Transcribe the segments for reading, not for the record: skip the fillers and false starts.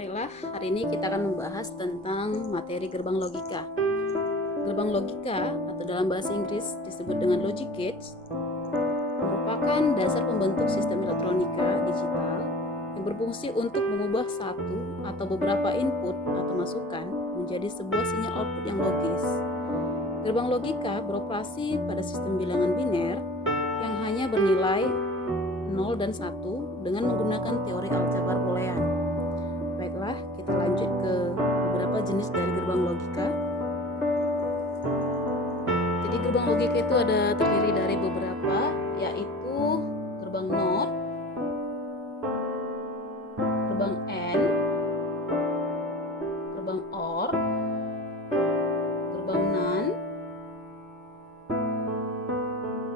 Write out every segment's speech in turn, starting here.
Baiklah, hari ini kita akan membahas tentang materi gerbang logika. Gerbang logika atau dalam bahasa Inggris disebut dengan logic gates merupakan dasar pembentuk sistem elektronika digital yang berfungsi untuk mengubah satu atau beberapa input atau masukan menjadi sebuah sinyal output yang logis. Gerbang logika beroperasi pada sistem bilangan biner yang hanya bernilai 0 dan 1 dengan menggunakan teori aljabar boolean. Baiklah, kita lanjut ke beberapa jenis dari gerbang logika. Jadi gerbang logika itu ada terdiri dari beberapa, yaitu gerbang NOT, gerbang AND, gerbang OR, gerbang NAND,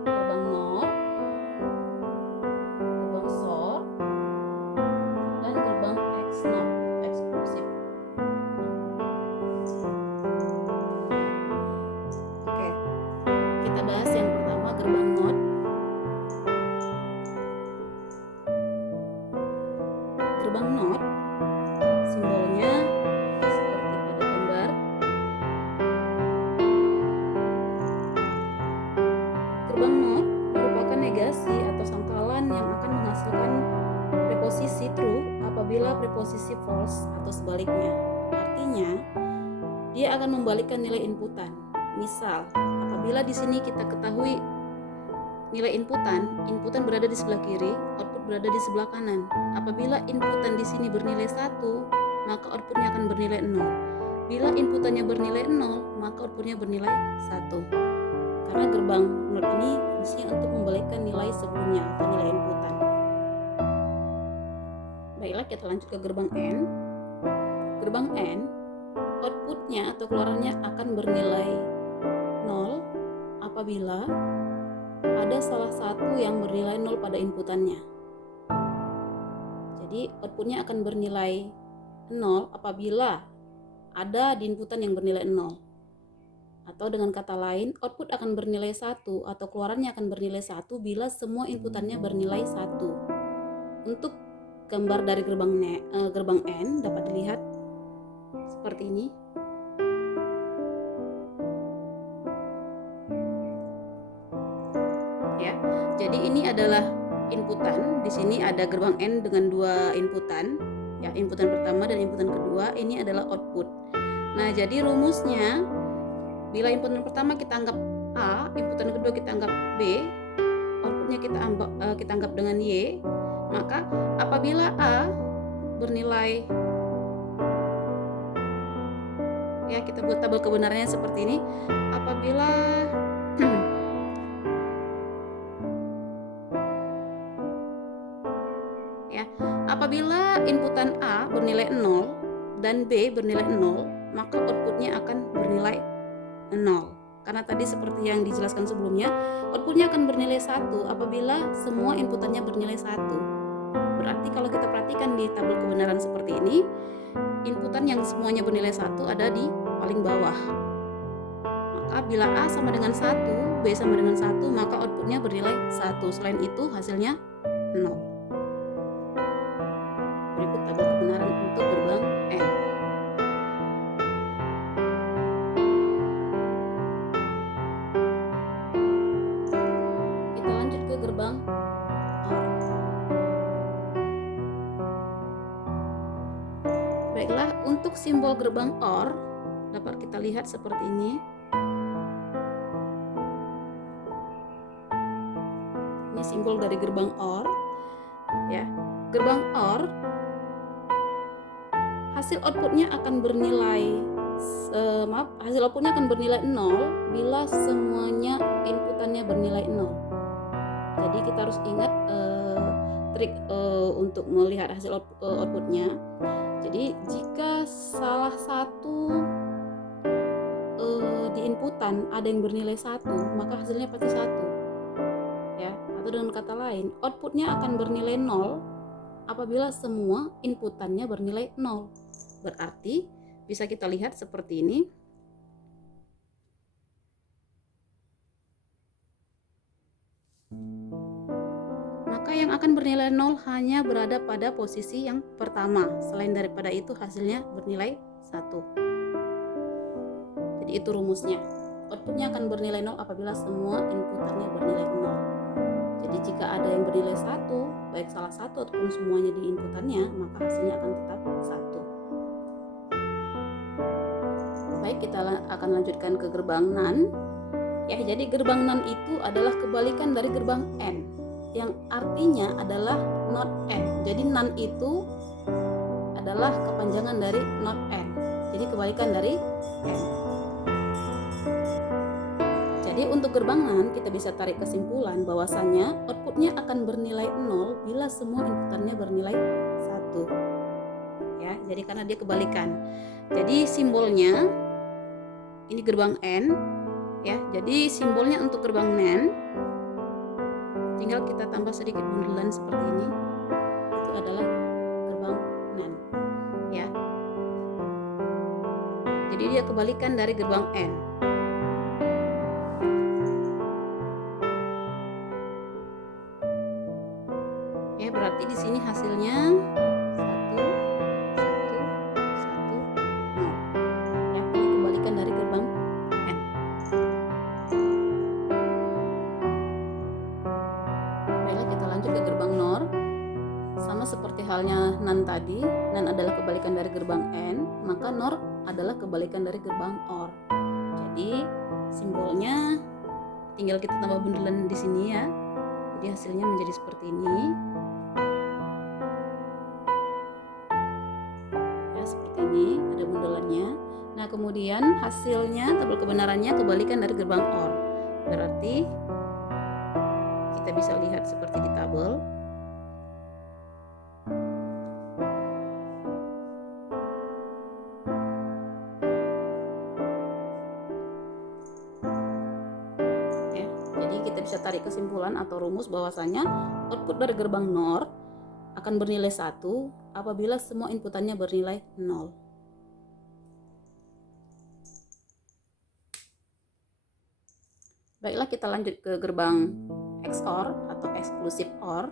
gerbang NOR, gerbang SOR, dan gerbang XNOT, eksklusif. Oke, kita bahas yang pertama, gerbang NOT. Gerbang NOT simbolnya seperti pada gambar. Gerbang NOT merupakan negasi atau sangkalan yang akan menghasilkan preposisi true apabila preposisi false atau sebaliknya. Artinya, dia akan membalikkan nilai inputan. Misal, apabila di sini kita ketahui nilai inputan berada di sebelah kiri, output berada di sebelah kanan. Apabila inputan di sini bernilai 1, maka outputnya akan bernilai 0. Bila inputannya bernilai 0, maka outputnya bernilai 1. Karena gerbang NOT ini fungsinya untuk membalikkan nilai sebelumnya atau nilai inputan. Baiklah, kita lanjut ke gerbang AND. Gerbang AND, outputnya atau keluarannya akan bernilai 0 apabila ada salah satu yang bernilai 0 pada inputannya. Jadi outputnya akan bernilai 0 apabila ada di inputan yang bernilai 0. Atau dengan kata lain, output akan bernilai 1 atau keluarannya akan bernilai 1 bila semua inputannya bernilai 1. Untuk gambar dari gerbang AND dapat dilihat seperti ini. Ya, jadi ini adalah inputan. Di sini ada gerbang AND dengan dua inputan, ya, inputan pertama dan inputan kedua. Ini adalah output. Nah, jadi rumusnya, bila inputan pertama kita anggap A, inputan kedua kita anggap B, outputnya kita anggap dengan Y, maka apabila A bernilai, ya, kita buat tabel kebenarannya seperti ini. Apabila apabila inputan A bernilai 0 dan B bernilai 0, maka outputnya akan bernilai 0. Karena tadi seperti yang dijelaskan sebelumnya, outputnya akan bernilai 1 apabila semua inputannya bernilai 1. Berarti kalau kita perhatikan di tabel kebenaran seperti ini, inputan yang semuanya bernilai 1 ada di paling bawah. Maka bila A sama dengan 1, B sama dengan 1, maka outputnya bernilai 1. Selain itu hasilnya 0. Berikut tabel kebenaran untuk gerbang AND. Kita lanjut ke gerbang OR. Baiklah, untuk simbol gerbang OR dapat kita lihat seperti ini. Ini simbol dari gerbang OR. Ya, gerbang OR hasil outputnya akan bernilai hasil outputnya akan bernilai 0 bila semuanya inputannya bernilai 0. Jadi kita harus ingat trik untuk melihat hasil outputnya. Jadi jika salah satu di inputan ada yang bernilai 1, maka hasilnya pasti 1. Ya, atau dengan kata lain, outputnya akan bernilai 0 apabila semua inputannya bernilai 0. Berarti bisa kita lihat seperti ini. Maka maka yang akan bernilai 0 hanya berada pada posisi yang pertama. Selain daripada itu hasilnya bernilai 1. Jadi itu rumusnya. Outputnya akan bernilai 0 apabila semua inputannya bernilai 0. Jadi jika ada yang bernilai 1, baik salah satu ataupun semuanya di inputannya, maka hasilnya akan tetap 1. Baik, kita akan lanjutkan ke gerbang NAND. Ya, jadi gerbang NAND itu adalah kebalikan dari gerbang AND, yang artinya adalah not AND. Jadi NAND itu adalah kepanjangan dari not AND. Jadi kebalikan dari AND. Jadi untuk gerbang NAND kita bisa tarik kesimpulan bahwasanya outputnya akan bernilai 0 bila semua inputannya bernilai 1. Ya, jadi karena dia kebalikan. Jadi simbolnya ini gerbang AND ya. Jadi simbolnya untuk gerbang NAND tinggal kita tambah sedikit bundelan seperti ini. Itu adalah gerbang NAND ya. Jadi dia kebalikan dari gerbang AND. Ya, berarti di sini hasilnya 1 1 1 0. Ya, ini kebalikan dari gerbang AND. Baiklah, kita lanjut ke gerbang NOR. Sama seperti halnya NAND tadi, NAND adalah kebalikan dari gerbang AND, maka NOR adalah kebalikan dari gerbang OR. Jadi simbolnya tinggal kita tambah bundelan di sini ya. Jadi hasilnya menjadi seperti ini. Ya, seperti ini ada bundelannya. Nah, kemudian hasilnya tabel kebenarannya kebalikan dari gerbang OR. Berarti kita bisa lihat seperti di tabel. Jadi kita bisa tarik kesimpulan atau rumus bahwasanya output dari gerbang NOR akan bernilai 1 apabila semua inputannya bernilai 0. Baiklah, kita lanjut ke gerbang XOR atau exclusive OR.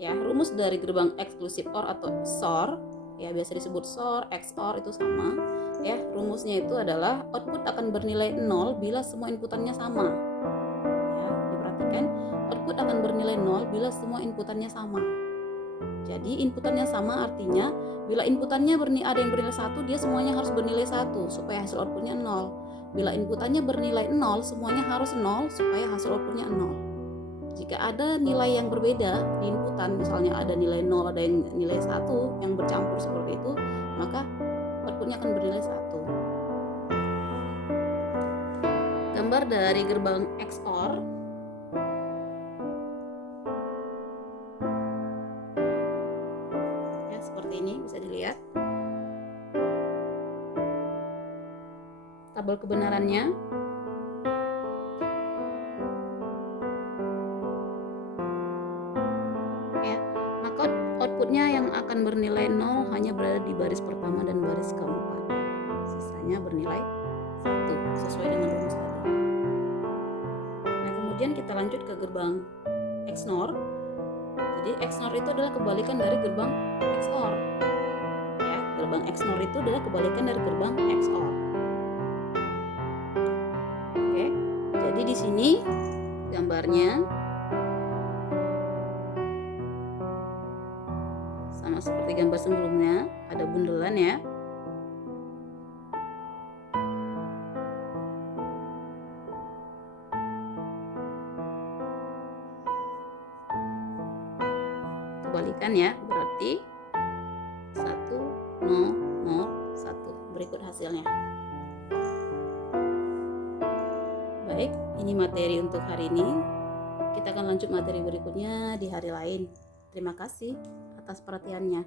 Ya, rumus dari gerbang exclusive OR atau XOR, ya biasa disebut XOR, XOR itu sama. Ya, rumusnya itu adalah output akan bernilai 0 bila semua inputannya sama. Output akan bernilai 0 bila semua inputannya sama. Jadi inputannya sama artinya bila inputannya ada yang bernilai 1, dia semuanya harus bernilai 1 supaya hasil outputnya 0. Bila inputannya bernilai 0, semuanya harus 0 supaya hasil outputnya 0. Jika ada nilai yang berbeda di inputan, misalnya ada nilai 0, ada yang nilai 1 yang bercampur seperti itu, maka outputnya akan bernilai 1. Gambar dari gerbang XOR. Seperti ini bisa dilihat tabel kebenarannya. Ya, maka outputnya yang akan bernilai 0 hanya berada di baris pertama dan baris keempat. Sisanya bernilai 1 sesuai dengan rumus tadi. Nah, kemudian kita lanjut ke gerbang XNOR. Jadi XNOR itu adalah kebalikan dari gerbang XOR. Ya, gerbang XNOR itu adalah kebalikan dari gerbang XOR. Oke, jadi di sini gambarnya sama seperti gambar sebelumnya, ada bundelan ya. Kebalikan ya, berarti 1 0 0 1. Berikut hasilnya. Baik, ini materi untuk hari ini. Kita akan lanjut materi berikutnya di hari lain. Terima kasih atas perhatiannya.